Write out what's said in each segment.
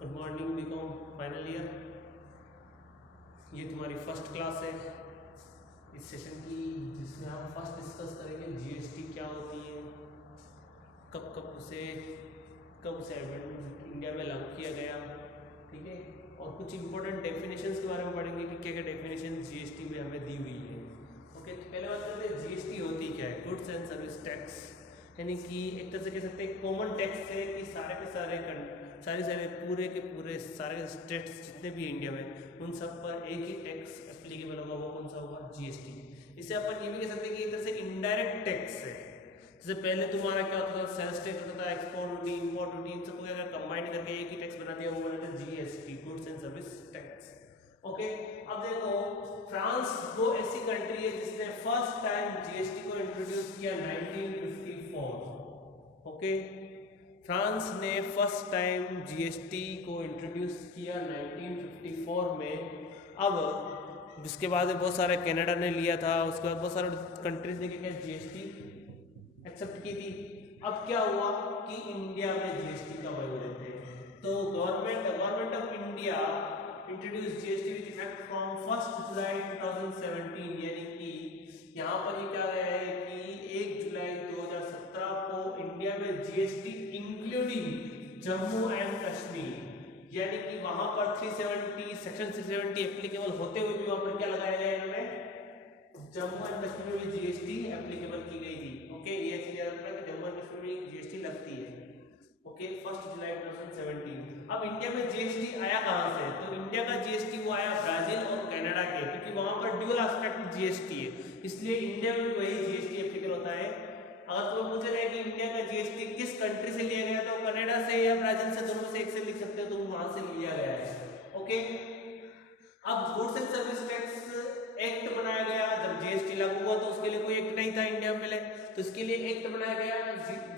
Good morning BCom final year. ये तुम्हारी first class है इस सेशन की, जिसमें हम फर्स्ट डिस्कस करेंगे जीएसटी क्या होती है, कब उसे इंडिया में लागू किया गया, ठीक है। और कुछ इंपॉर्टेंट डेफिनेशंस के बारे में पढ़ेंगे कि क्या क्या डेफिनेशन जीएसटी में हमें दी हुई है। ओके, तो पहले बात करते हैं जीएसटी होती क्या है। गुड्स एंड सर्विस टैक्स, यानी कि एक तरह से कह सकते हैं कॉमन टैक्स है कि सारे के सारे पूरे के पूरे सारे स्टेट्स जितने भी इंडिया में उन सब पर एक ही टैक्स एप्लीकेबल होगा, वो कौन सा होगा, जीएसटी। इसे अपन ये भी कह सकते हैं कि एक तरह से इनडायरेक्ट टैक्स है। जैसे पहले तुम्हारा क्या होता था, सेल्स टैक्स होता था, एक्सपोर्ट ड्यूटी, इंपोर्ट ड्यूटी, इन सबको अगर कंबाइन करके एक ही टैक्स बना दिया, वो बना था GST, goods and service tax. Okay, अब देखो फ्रांस वो ऐसी कंट्री है जिसने फर्स्ट टाइम जीएसटी को इंट्रोड्यूस किया 1954। ओके, फ्रांस ने फर्स्ट टाइम जीएसटी को इंट्रोड्यूस किया 1954 में। अब जिसके बाद बहुत सारे कनाडा ने लिया था, उसके बाद बहुत सारे कंट्रीज ने क्या जीएसटी एक्सेप्ट की थी। अब क्या हुआ कि इंडिया में जीएसटी का वैल्यू देते हैं, तो government of India introduce GST with effect from 1 जुलाई 2017, यानी कि यहाँ पर ये क्या गया है कि 1 जुलाई 2017 को इंडिया में GST including Jammu and Kashmir, यानी कि वहां पर 370 सेक्शन 670 एप्लीकेबल होते हुए भी वहां पर क्या लगाया गया इन्होंने, जम्मू एंड कश्मीर में जीएसटी एप्लीकेबल की गई थी। ओके, ये चीज याद रखना कि जम्मू एंड कश्मीर में जीएसटी लगती है। ओके, 1 जुलाई 2017। अब इंडिया में जीएसटी आया कहां से, तो इंडिया का जीएसटी वो आया ब्राजील और कनाडा के, क्योंकि वहां पर ड्यूअल एस्पेक्ट जीएसटी है, इसलिए इंडिया में भी वही जीएसटी एप्लीकेबल होता है। अगर तुम्हें पूछा जाए कि इंडिया का जीएसटी किस कंट्री से लिया गया, तो कनाडा से या ब्राजील से, दोनों में से एक से लिख सकते हो, तो वहां से लिया गया है। ओके, अब goods and service tax act बनाया गया। जब जीएसटी लागू हुआ तो उसके लिए कोई एक्ट नहीं था इंडिया में पहले, तो इसके लिए एक्ट बनाया गया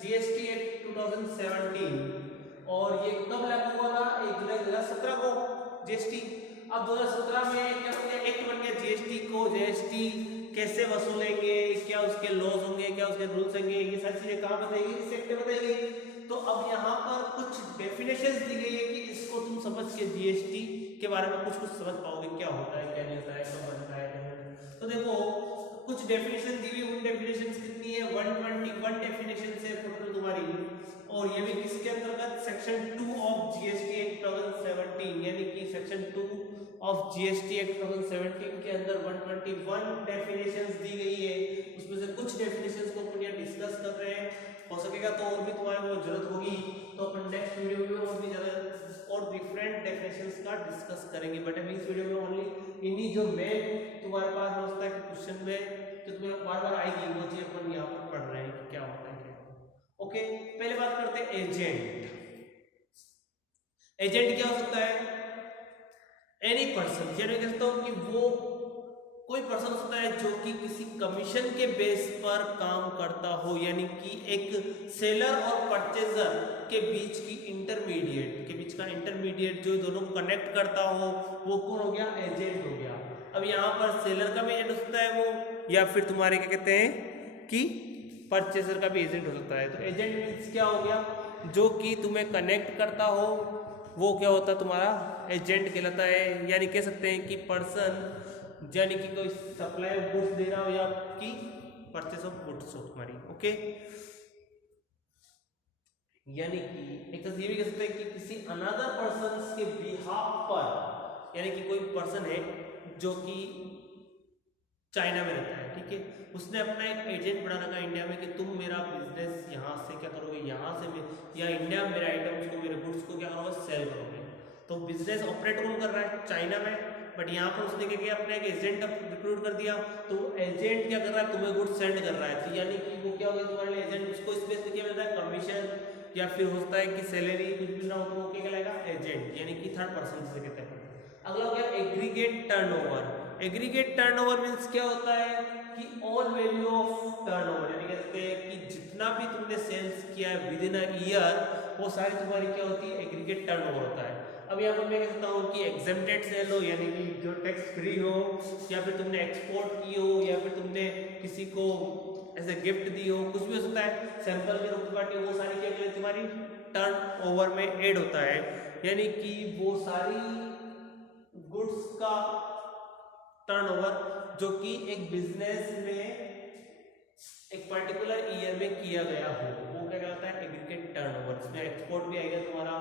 जीएसटी एक्ट 2017। और ये कब लागू हुआ था, 1 जुलाई 2017 को जीएसटी। अब 2017 में क्या बन गया, एक्ट बन गया जीएसटी को, जीएसटी कैसे वसूलेंगे, क्या उसके लॉज होंगे, क्या उसके रूल्स होंगे, ये सारी चीजें कहाँ बताएगी, इस एक्ट में बताएगी। तो अब यहाँ पर कुछ डेफिनेशंस दी गई है कि इसको तुम समझ के जीएसटी के बारे में कुछ समझ पाओगे, क्या होता है, क्या नहीं होता है, कब बनता है। तो देखो कुछ डेफिनेशन दी हुई, उन डेफिनेशंस कितनी है, 121 डेफिनेशन है टोटल तुम्हारी। और ये भी किसके अंतर्गत, सेक्शन 2 ऑफ जीएसटी एक्ट 2017, यानी कि सेक्शन 2 ऑफ जीएसटी एक्ट 2017 के अंदर 121 डेफिनेशंस दी गई है। उसमें से कुछ डेफिनेशंस को अपन यहाँ डिस्कस कर रहे हैं, हो सकेगा तो और भी तुम्हारे को जरूरत होगी तो अपन नेक्स्ट वीडियो में और भी ज्यादा और डिफरेंट डेफिनेशंस का डिस्कस करेंगे। बट अभी इस वीडियो में ओनली इन्हीं जो मेन तुम्हारे पास हो सकता है कि क्वेश्चन में तो तुम्हें बार बार आएगी, वो चीज अपन यहाँ पर पढ़ रहे हैं कि क्या होता है क्या। ओके, पहले बात करते हैं एजेंट। एजेंट क्या हो सकता है, एनी पर्सन, यानी कहता हूं कि वो कोई पर्सन हो सकता है जो कि किसी कमीशन के बेस पर काम करता हो, यानी कि एक सेलर और परचेजर के बीच का इंटरमीडिएट जो दोनों को कनेक्ट करता हो, वो कौन हो गया, एजेंट हो गया। अब यहाँ पर सेलर का भी एजेंट हो सकता है वो, या फिर तुम्हारे क्या कहते हैं कि परचेजर का भी एजेंट हो सकता है। तो एजेंट मीन्स क्या हो गया, जो कि तुम्हें कनेक्ट करता हो, वो क्या होता है, तुम्हारा एजेंट कहलाता है। यानी कह सकते हैं कि पर्सन, यानी कि कोई सप्लाई ऑफ गुड्स दे रहा हो या कि परचेस ऑफ गुड्स हो तुम्हारी। ओके, यानी कि एक तरह से ये भी कह सकते हैं कि किसी अनदर पर्सन के बिहाफ पर, यानी कि कोई पर्सन है जो कि चाइना में रहता है, ठीक है, उसने अपना एक एजेंट बना रखा इंडिया में कि तुम मेरा बिजनेस यहाँ से क्या करोगे, यहाँ से या इंडिया में मेरे आइटम्स को, मेरे गुड्स को क्या करोगे, सेल करोगे। तो बिजनेस ऑपरेट कौन कर रहा है, चाइना में, बट यहाँ पर उसने क्या किया, अपना एक एजेंट रिक्रूट कर दिया। तो एजेंट क्या कर रहा है, तुम्हें गुड्स सेंड कर रहा है, तो यानी कि वो क्या हो गया तुम्हारे लिए एजेंट। उसको इस बेस पे क्या मिलता है, कमीशन या फिर होता है कि सैलरी कुछ भी ना हो, तो वो क्या कहलाएगा, एजेंट, यानी कि थर्ड पर्सन से कहते हैं। अगला हो गया aggregate turnover. Aggregate turnover means क्या होता है कि ऑल वैल्यू ऑफ टर्नओवर, यानी कहते हैं कि जितना भी तुमने सेल्स किया है विद इन अ ईयर, वो सारी तुम्हारी क्या होती है, एग्रीगेट टर्नओवर होता है। अब यहाँ पर मैं कहता हूँ कि एग्जेम्प्टेड सेल हो, यानी कि जो टैक्स फ्री हो, या फिर तुमने एक्सपोर्ट की हो, या फिर तुमने किसी को ऐसे गिफ्ट दी हो, कुछ भी हो सकता है, सैंपल में रुपये बांटी, वो सारी क्या तुम्हारी टर्नओवर में ऐड होता है। यानी कि वो सारी गुड्स का टर्नओवर जो कि एक बिजनेस में एक पर्टिकुलर ईयर में किया गया हो, वो क्या कहलाता है? Aggregate turnover. इसमें एक्सपोर्ट भी आएगा तुम्हारा,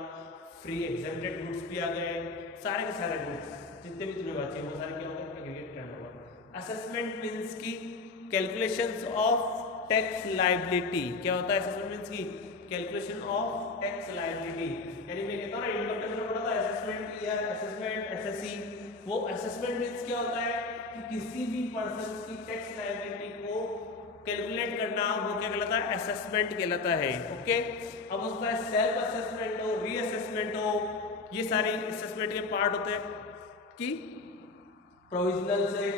फ्री एग्जेम्प्टेड गुड्स भी आ गए, सारे के सारे गुड्स जितने भी तुम्हें बचे वो सारे क्या होगा? Aggregate turnover. असेसमेंट मींस की कैलकुलेशंस ऑफ टैक्स लायबिलिटी। क्या होता है असेसमेंट मींस की? Calculation of tax liability. यानी मैं कहता हूं ना इनकम टैक्स में पढ़ा था असेसमेंट ईयर, असेसमेंट, एसएससी। वो असेसमेंट मींस क्या होता है कि किसी भी पर्सन की टैक्स लायबिलिटी को कैलकुलेट करना, वो क्या कहलाता है? असेसमेंट कहलाता है। ओके, अब हो सकता है सेल्फ असेसमेंट हो, रीअसेसमेंट हो, ये सारे असेसमेंट के पार्ट होते हैं कि प्रोविजनल से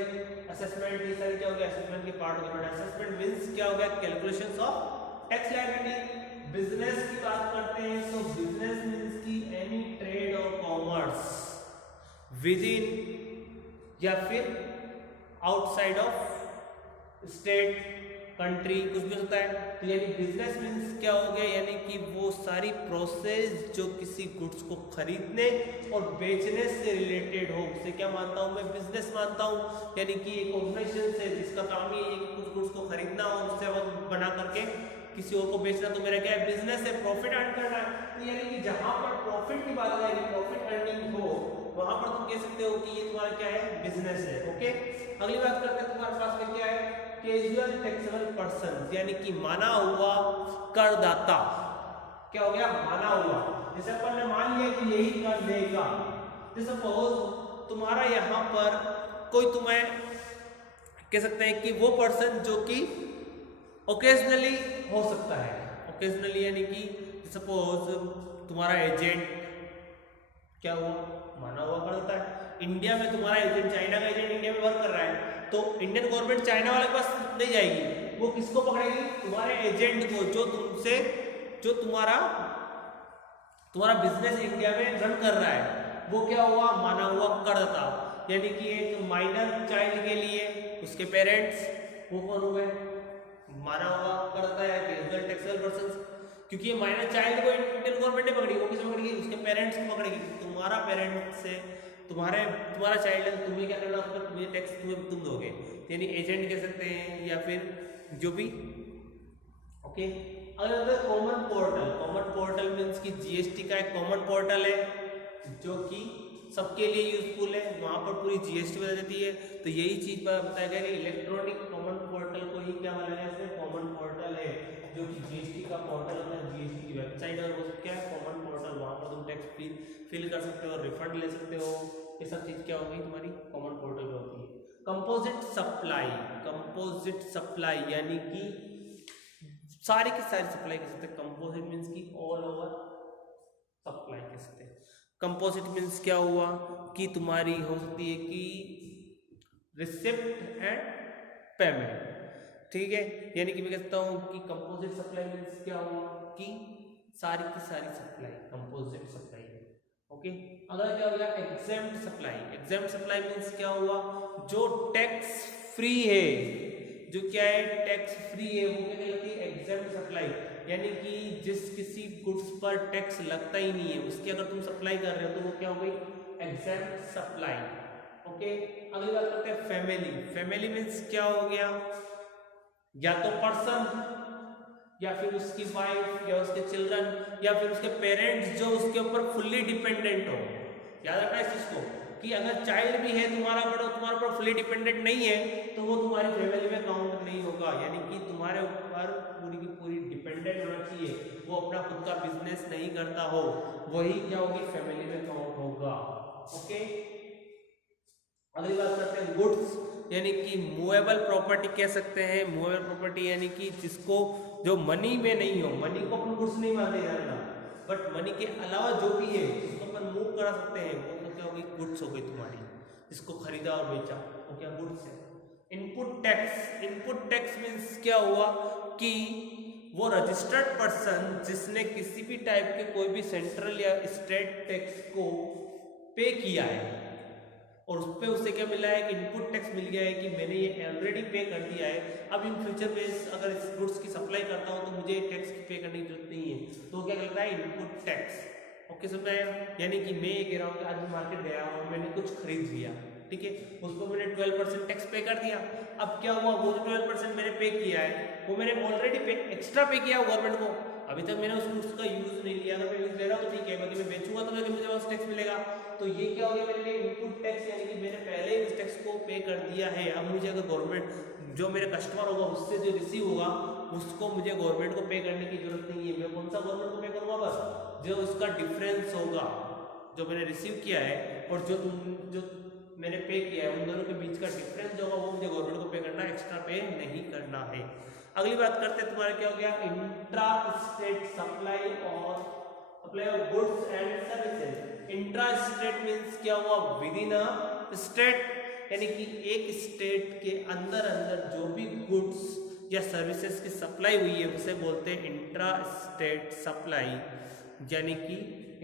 असेसमेंट, ये सारे क्या हो गया? असेसमेंट के पार्ट हो गए। असेसमेंट मींस क्या हो गया? Calculations of tax liability. Business की बात करते हैं तो बिजनेस मींस की एनी ट्रेड और कॉमर्स विद इन या फिर आउटसाइड ऑफ स्टेट, कंट्री, कुछ भी होता है। तो यानी बिजनेस मींस क्या हो गया? यानी कि वो सारी प्रोसेस जो किसी गुड्स को खरीदने और बेचने से रिलेटेड हो, उसे क्या मानता हूं मैं? बिजनेस मानता हूं। यानी कि एक ऑर्गेनाइजेशन से जिसका काम ये है कि कुछ गुड्स को खरीदना और उससे बना करके किसी और को बेचना, तो मेरा क्या है? बिजनेस है, प्रॉफिट अर्न करना है। तो यानी कि जहां पर प्रॉफिट की बात आएगी, प्रॉफिट अर्निंग हो, वहां पर तुम कह सकते हो कि ये तुम्हारा क्या है? बिजनेस है। ओके, अगली बात करते हैं तुम्हारे पास में क्या है? कैजुअल टैक्सेबल पर्सन, यानी कि माना हुआ करदाता। क्या हो गया? माना हुआ। जैसे अपन ने मान लिया कि यही कर देगा। जैसे सपोज तुम्हारा यहाँ पर कोई, तुम्हें कह सकते हैं कि वो पर्सन जो कि ओकेजनली हो सकता है। ओकेजनली यानी कि सपोज तुम्हारा एजेंट क्या हुआ? माना हुआ करदाता है। इंडिया में तुम्हारा एजेंट, चाइना का एजेंट इंडिया में वर्क कर रहा है, तो इंडियन गवर्नमेंट चाइना वाले के पास नहीं जाएगी, वो किसको पकड़ेगी? तुम्हारे एजेंट को, जो तुमसे, जो तुम्हारा बिजनेस इंडिया में रन कर रहा है, वो क्या हुआ? माना हुआ करदाता। यानी कि एक माइनर चाइल्ड के लिए उसके पेरेंट्स, वो कौन हुए? माना हुआ करदाता है, कैजुअल टैक्सेबल पर्सन। क्योंकि ये माइनर चाइल्ड को इंडियन गवर्नमेंट ने पकड़ी, वो किसे पकड़ेगी? उसके पेरेंट्स को पकड़ेगी। तुम्हारा पेरेंट्स से तुम्हारा चाइल्ड है, तुम्हें क्या करना? उसका तुम्हें टैक्स तुम दोगे। यानी एजेंट कह सकते हैं या फिर जो भी। ओके, अगर होता है common portal. Common portal means की जीएसटी का एक कॉमन पोर्टल है जो कि सबके लिए यूजफुल है, वहां पर पूरी जीएसटी बता देती है। तो यही चीज बताया गया कि इलेक्ट्रॉनिक कॉमन पोर्टल को ही क्या बोला गया? इसमें कॉमन पोर्टल है जो कि जीएसटी का पोर्टल होता है, जीएसटी की वेबसाइट, और वो क्या है? Common portal. वहां पर तुम टैक्स फिल कर सकते हो, रिफंड ले सकते हो, ये सब चीज क्या होगी? तुम्हारी कॉमन पोर्टल पे होती है। Composite supply. कंपोजिट सप्लाई यानी कि सारी की सारी सप्लाई कह सकते हैं। कंपोजिट मींस की ऑल ओवर सप्लाई कह सकते हैं। कंपोजिट मींस क्या हुआ? कि तुम्हारी हो सकती है कि रिसिप्ट एंड पेमेंट। ठीक है, यानी कि मैं कहता हूं कि कंपोजिट सप्लाई मींस क्या हुआ? कि सारी की सारी सप्लाई कंपोजिट सप्लाई। ओके, अगला क्या हो गया? Exempt supply. Exempt supply means क्या हुआ? जो टैक्स फ्री है, जो क्या है? टैक्स फ्री है, वो क्या कहलाती है? Exempt supply. यानी कि जिस किसी गुड्स पर टैक्स लगता ही नहीं है, उसकी अगर तुम सप्लाई कर रहे हो तो वो क्या हो गई? Exempt supply. ओके, अगली बात करते हैं फैमिली। फैमिली मींस क्या हो गया? या तो पर्सन, या फिर उसकी वाइफ, या उसके चिल्ड्रन, या फिर उसके पेरेंट्स जो उसके ऊपर फुल्ली डिपेंडेंट हो। याद रखना इस चीज को कि अगर चाइल्ड भी है तुम्हारा बड़ा, तुम्हारे ऊपर फुल्ली डिपेंडेंट नहीं है, तो वो तुम्हारी फैमिली में काउंट नहीं होगा। यानी कि तुम्हारे ऊपर पूरी की पूरी डिपेंडेंट होना चाहिए, वो अपना खुद का बिजनेस नहीं करता हो, वही क्या होगी? फैमिली में काउंट होगा। ओके, अगली बात करते हैं गुड्स, यानी कि मूवेबल प्रॉपर्टी कह सकते हैं। मूवेबल प्रॉपर्टी यानी कि जिसको, जो मनी में नहीं हो, मनी को अपन गुड्स नहीं मानते जाना, बट मनी के अलावा जो भी है जिसको अपन मूव करा सकते हैं, वो क्या हो गई? गुड्स हो गई तुम्हारी। जिसको खरीदा और बेचा वो क्या? गुड्स है। Input tax. Input tax means क्या हुआ? कि वो रजिस्टर्ड पर्सन जिसने किसी भी टाइप के कोई भी सेंट्रल या स्टेट टैक्स को पे किया है और उस पर उसे क्या मिला है? इनपुट टैक्स मिल गया है कि मैंने ये ऑलरेडी पे कर दिया है, अब इन फ्यूचर में अगर इस गुड्स की सप्लाई करता हूं तो मुझे टैक्स की पे करने की जरूरत नहीं है, तो क्या कहता है? Input tax. ओके समझ आया? यानी कि मैं ये कह रहा हूँ कि आज मैं मार्केट गया और मैंने कुछ खरीद लिया, ठीक है, उसको मैंने 12% टैक्स पे कर दिया। अब क्या हुआ, वो जो 12% मैंने पे किया है वो मैंने ऑलरेडी एक्स्ट्रा पे किया गवर्नमेंट को, अभी तक मैंने उसका यूज नहीं लिया। अगर मैं यूज ले रहा हूँ तो ठीक है, बाकी मैं बेचूंगा तो मुझे वहाँ टैक्स मिलेगा। तो ये क्या हो गया मेरे लिए इनपुट टैक्स, यानी कि मैंने पहले इस टैक्स को पे कर दिया है। अब मुझे अगर गवर्नमेंट जो मेरे कस्टमर होगा उससे जो रिसीव होगा उसको मुझे गवर्नमेंट को पे करने की जरूरत नहीं है। मैं कौन सा गवर्नमेंट को पे करूंगा, बस जो उसका डिफरेंस होगा जो मैंने रिसीव किया है और जो मैंने पे किया है उन दोनों के बीच का डिफरेंस जो होगा वो मुझे गवर्नमेंट को पे करना, एक्स्ट्रा पे नहीं करना है। अगली बात करते हैं, तुम्हारा क्या हो गया, इंट्रा स्टेट सप्लाई और supply of goods and services. Intra state means क्या हुआ, विद इन अ स्टेट, यानी कि एक स्टेट के अंदर अंदर जो भी गुड्स या सर्विसेज की सप्लाई हुई है उसे बोलते हैं इंट्रा स्टेट सप्लाई, यानी कि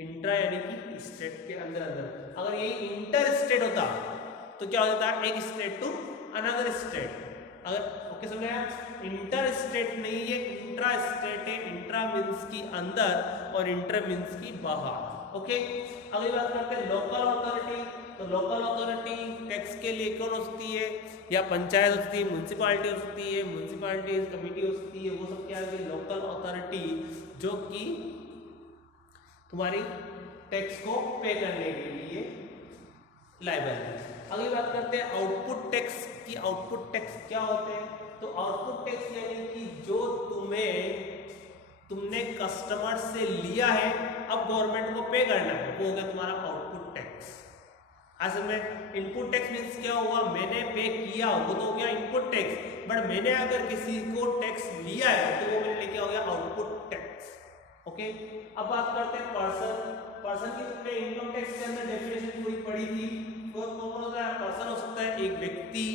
इंट्रा यानी कि स्टेट के अंदर अंदर। अगर ये इंटर स्टेट होता तो क्या हो जाता, एक स्टेट टू अनदर स्टेट। अगर ओके समझ आया, इंटर स्टेट नहीं है, इंट्रा स्टेट है। इंट्रा मींस की अंदर और इंटर मींस की बाहर। ओके, अगली बात करते हैं लोकल अथॉरिटी। तो लोकल अथॉरिटी टैक्स के लिए कौन हो सकती है, या पंचायत हो सकती है, म्यूनसिपालिटी हो सकती है, म्यूनसिपालिटी कमेटी हो सकती है, वो सब क्या है, लोकल अथॉरिटी जो कि तुम्हारी टैक्स को पे करने के लिए लायबल है। अगली बात करते हैं आउटपुट टैक्स की। आउटपुट टैक्स क्या होते हैं, तो आउटपुट टैक्स यानी कि जो तुमने कस्टमर से लिया है अब गवर्नमेंट को पे करना है, वो हो गया तुम्हारा आउटपुट टैक्स। असल में इनपुट टैक्स मींस क्या हुआ, मैंने पे किया वो तो हो गया इनपुट टैक्स, बट मैंने अगर किसी को टैक्स लिया है तो वो मेरे लिए क्या हो गया, आउटपुट टैक्स। ओके, अब बात करते हैं पर्सन। पर्सन की तुमने इनकम टैक्स के अंदर डेफिनेशन पूरी पढ़ी थी। कौन होता है पर्सन, हो सकता है एक व्यक्ति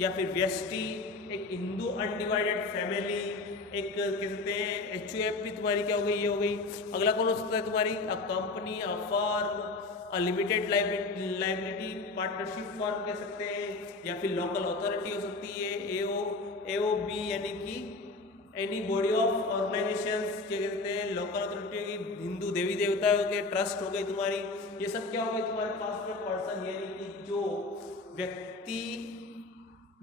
या फिर व्यष्टि, एक हिंदू अनडिवाइडेड फैमिली, एक कहते हैं HUF भी तुम्हारी क्या हो गई, ये हो गई। अगला कौन हो सकता है तुम्हारी, a company, a firm, a limited liability partnership firm कह सकते हैं, या फिर लोकल अथॉरिटी हो सकती है, AOB यानी कि एनी बॉडी ऑफ ऑर्गेनाइजेशंस, क्या कहते हैं लोकल अथॉरिटी की, हिंदू देवी देवताओं के ट्रस्ट हो गई तुम्हारी। ये सब क्या हो गई तुम्हारे पास में पर्सन, यानी कि जो व्यक्ति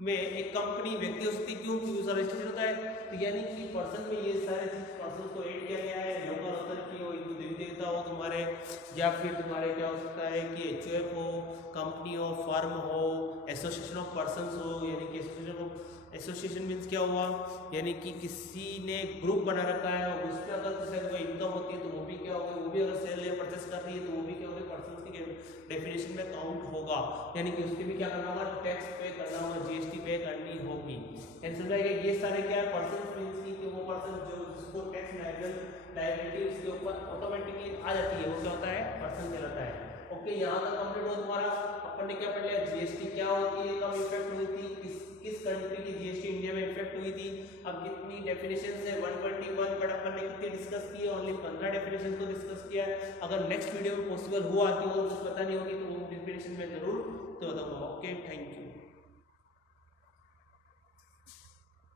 में एक कंपनी व्यक्ति हो सकती, क्यों क्योंकि उसका रजिस्ट्रेशन होता है, तो यानी कि पर्सन में ये सारे पर्सन को ऐड किया गया है। लोकल अथॉरिटी हो, हिंदू देवी देवता हो तुम्हारे, या फिर तुम्हारे क्या हो सकता है कि HUF हो, कंपनी हो, फर्म हो, एसोसिएशन ऑफ पर्संस हो, यानी कि एसोसिएशन मीन्स क्या हुआ, यानी कि किसी ने ग्रुप बना रखा है और उसमें अगर किसी को इनकम होती है तो वो भी क्या होगा, वो भी अगर सेल या परचेस कर रही है तो वो भी क्या होगा, पर्सन की डेफिनेशन में काउंट होगा, यानी कि उसके भी क्या करना होगा, टैक्स पे करना होगा, GST पे करनी होगी। यानी समझाएगा ये सारे क्या है पर्सन मीन्स की, कि वो पर्सन जो जिसको टैक्स लायबिलिटी उसके ऊपर ऑटोमेटिकली आ जाती है, वो क्या होता है, पर्सन कहलाता है। ओके, यहाँ तक कंप्लीट हो तुम्हारा। अपन ने क्या पढ़ लिया, GST क्या होती है, कब इफेक्ट हुई थी, किस कंट्री की GST इंडिया में इफेक्ट हुई थी, अब कितनी डेफिनेशन है 121, बट अपन ने कितनी डिस्कस की है, ओनली 15 डेफिनेशन को डिस्कस किया है। अगर नेक्स्ट वीडियो में पॉसिबल हुआ कि वो कुछ पता नहीं होगी तो वो डेफिनेशन में जरूर तो बताऊंगा। Okay, thank you.